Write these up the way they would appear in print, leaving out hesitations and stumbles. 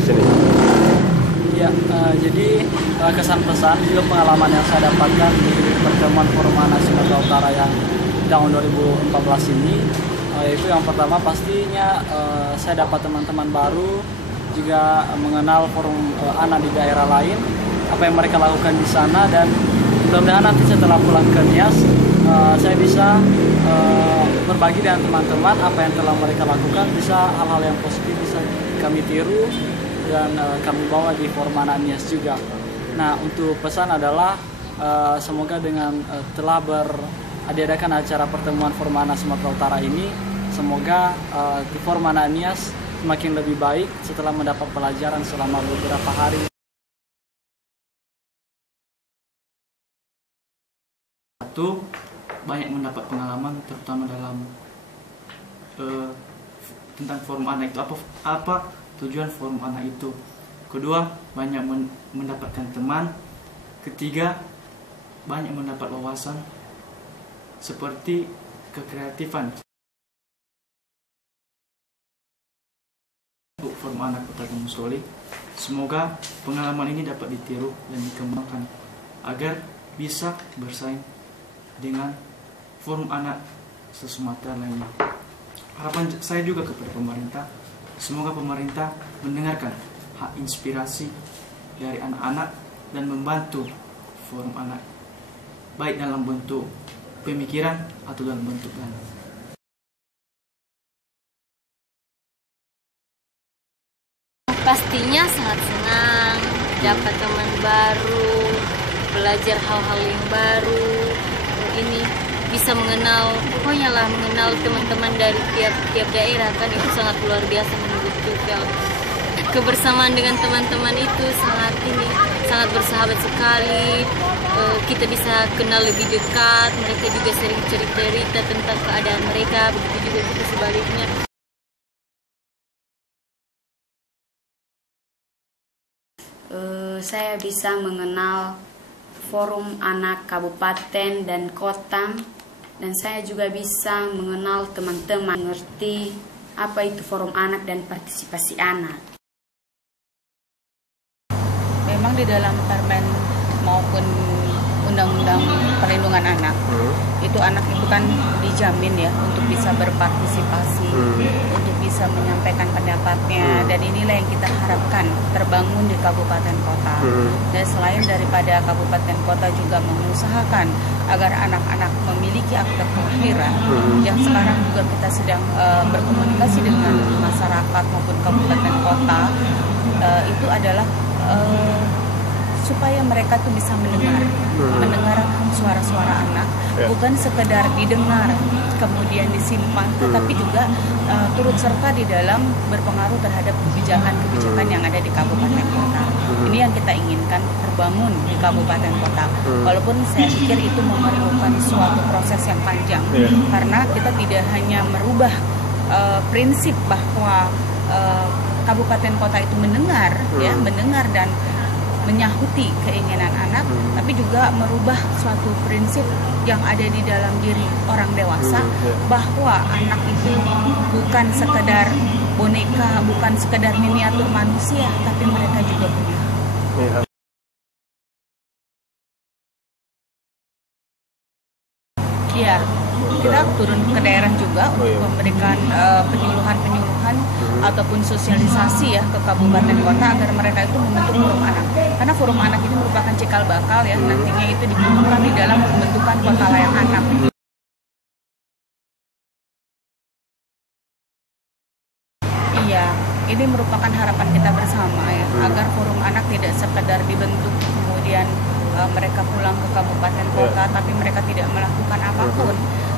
Sini. Ya, jadi kesan pesan juga pengalaman yang saya dapatkan di pertemuan Forum Anak Sumatera Utara yang tahun 2014 ini, yaitu yang pertama pastinya saya dapat teman-teman baru, juga mengenal forum anak di daerah lain, apa yang mereka lakukan di sana, dan mudah-mudahan nanti setelah pulang ke Nias saya bisa berbagi dengan teman-teman apa yang telah mereka lakukan, bisa hal-hal yang positif bisa kami tiru dan kami bawa di forum anak Nias juga. Nah, untuk pesan adalah semoga dengan telah diadakan acara pertemuan forum anak Sumatera Utara ini, semoga di forum anak Nias semakin lebih baik setelah mendapat pelajaran selama beberapa hari. Satu, banyak mendapat pengalaman terutama dalam tentang forum anak itu, apa tujuan forum anak itu. Kedua, banyak mendapatkan teman. Ketiga, banyak mendapat wawasan seperti kekreatifan. Untuk forum anak Kota Gunung Soli, semoga pengalaman ini dapat ditiru dan dikembangkan agar bisa bersaing dengan forum anak se-Sumatera lainnya. Harapan saya juga kepada pemerintah, semoga pemerintah mendengarkan hak inspirasi dari anak-anak dan membantu forum anak, baik dalam bentuk pemikiran atau dalam bentuk dana. Pastinya sangat senang dapat teman baru, belajar hal-hal yang baru, ini bisa mengenal, pokoknya lah mengenal teman-teman dari tiap daerah, kan itu sangat luar biasa menurut juga. Kebersamaan dengan teman-teman itu sangat bersahabat sekali. Kita bisa kenal lebih dekat, mereka juga sering cerita tentang keadaan mereka, begitu juga kita sebaliknya. Saya bisa mengenal forum anak kabupaten dan kota, dan saya juga bisa mengenal teman-teman, mengerti apa itu forum anak dan partisipasi anak. Memang di dalam Permen maupun Undang-Undang Perlindungan Anak, itu anak itu kan dijamin ya untuk bisa berpartisipasi, untuk bisa menyampaikan pendapatnya, dan inilah yang kita harapkan terbangun di kabupaten kota. Dan selain daripada kabupaten kota juga mengusahakan agar anak-anak memiliki akte kelahiran, yang sekarang juga kita sedang berkomunikasi dengan masyarakat maupun kabupaten kota, itu adalah supaya mereka tuh bisa mendengar suara-suara anak, bukan sekedar didengar kemudian disimpan, tetapi juga turut serta di dalam berpengaruh terhadap kebijakan yang ada di kabupaten kota. Ini yang kita inginkan terbangun di kabupaten kota. Walaupun saya pikir itu memerlukan suatu proses yang panjang, karena kita tidak hanya merubah prinsip bahwa kabupaten kota itu mendengar dan menyahuti keinginan anak, tapi juga merubah suatu prinsip yang ada di dalam diri orang dewasa, bahwa anak itu bukan sekedar boneka, bukan sekedar miniatur manusia, tapi mereka juga punya. Iya, kita turun ke daerah juga untuk memberikan penyuluhan ataupun sosialisasi ya ke kabupaten kota agar mereka itu membentuk forum anak. Karena forum anak ini merupakan cikal bakal ya, nantinya itu dibutuhkan di dalam pembentukan kota layak anak. Iya, ini merupakan harapan kita bersama ya, agar forum anak tidak sekedar dibentuk kemudian mereka pulang ke kabupaten kota, tapi mereka tidak melakukan apapun.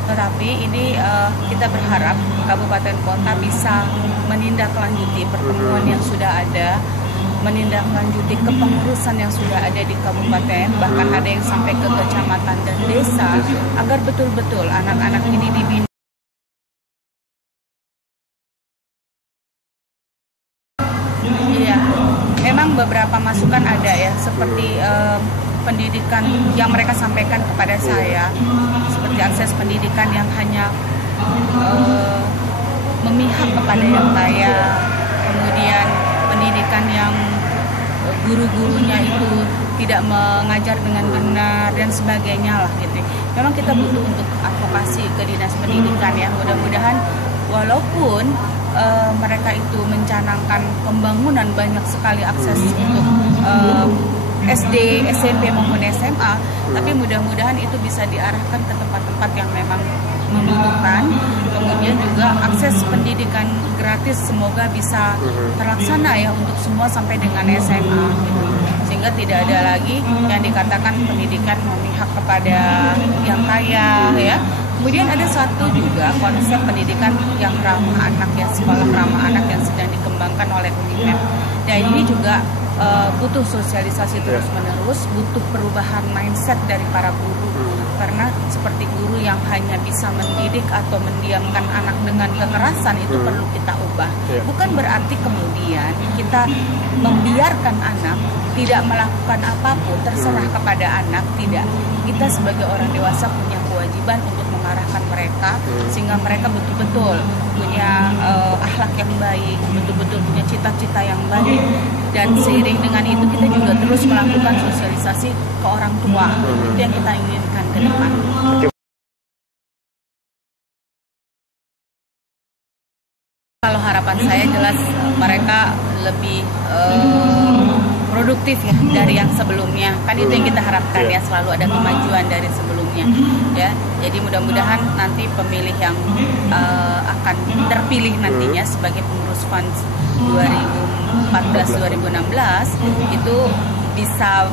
Tetapi ini kita berharap kabupaten kota bisa menindaklanjuti pertemuan yang sudah ada, menindaklanjuti kepengurusan yang sudah ada di kabupaten, bahkan ada yang sampai ke kecamatan dan desa, agar betul-betul anak-anak ini dibina. Iya, memang beberapa masukan ada ya, seperti pendidikan yang mereka sampaikan kepada saya, seperti akses pendidikan yang hanya memihak kepada yang kaya, kemudian pendidikan yang guru-gurunya itu tidak mengajar dengan benar dan sebagainya lah gitu. Memang kita butuh untuk advokasi ke dinas pendidikan ya. Mudah-mudahan walaupun mereka itu mencanangkan pembangunan banyak sekali akses untuk SD, SMP maupun SMA, tapi mudah-mudahan itu bisa diarahkan ke tempat-tempat yang memang membutuhkan. Kemudian juga akses pendidikan gratis semoga bisa terlaksana ya untuk semua sampai dengan SMA gitu. Sehingga tidak ada lagi yang dikatakan pendidikan memihak kepada yang kaya ya. Kemudian ada satu juga konsep pendidikan yang ramah anak ya, sekolah ramah anak yang sedang dikembangkan oleh UNIMED. Dan ini juga butuh sosialisasi terus-menerus, butuh perubahan mindset dari para guru. Karena seperti guru yang hanya bisa mendidik atau mendiamkan anak dengan kekerasan itu perlu kita ubah. Bukan berarti kemudian kita membiarkan anak tidak melakukan apapun, terserah kepada anak, tidak. Kita sebagai orang dewasa punya kewajiban untuk mengarahkan mereka sehingga mereka betul-betul punya akhlak yang baik, betul-betul punya cita-cita yang baik. Dan seiring dengan itu kita juga terus melakukan sosialisasi ke orang tua. Itu yang kita inginkan ke depan. Kalau harapan saya jelas mereka lebih produktif ya dari yang sebelumnya. Kan itu yang kita harapkan ya, selalu ada kemajuan dari sebelumnya ya. Jadi mudah-mudahan nanti pemilih yang akan terpilih nantinya sebagai pengurus FUNS 2014-2016 itu bisa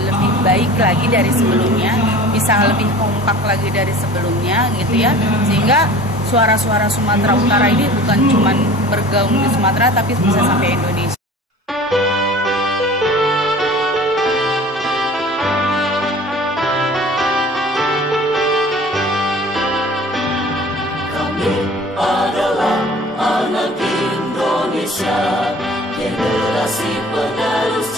lebih baik lagi dari sebelumnya, bisa lebih kompak lagi dari sebelumnya gitu ya. Sehingga suara-suara Sumatera Utara ini bukan cuma bergaung di Sumatera tapi bisa sampai Indonesia. Adalah anak Indonesia, generasi penerus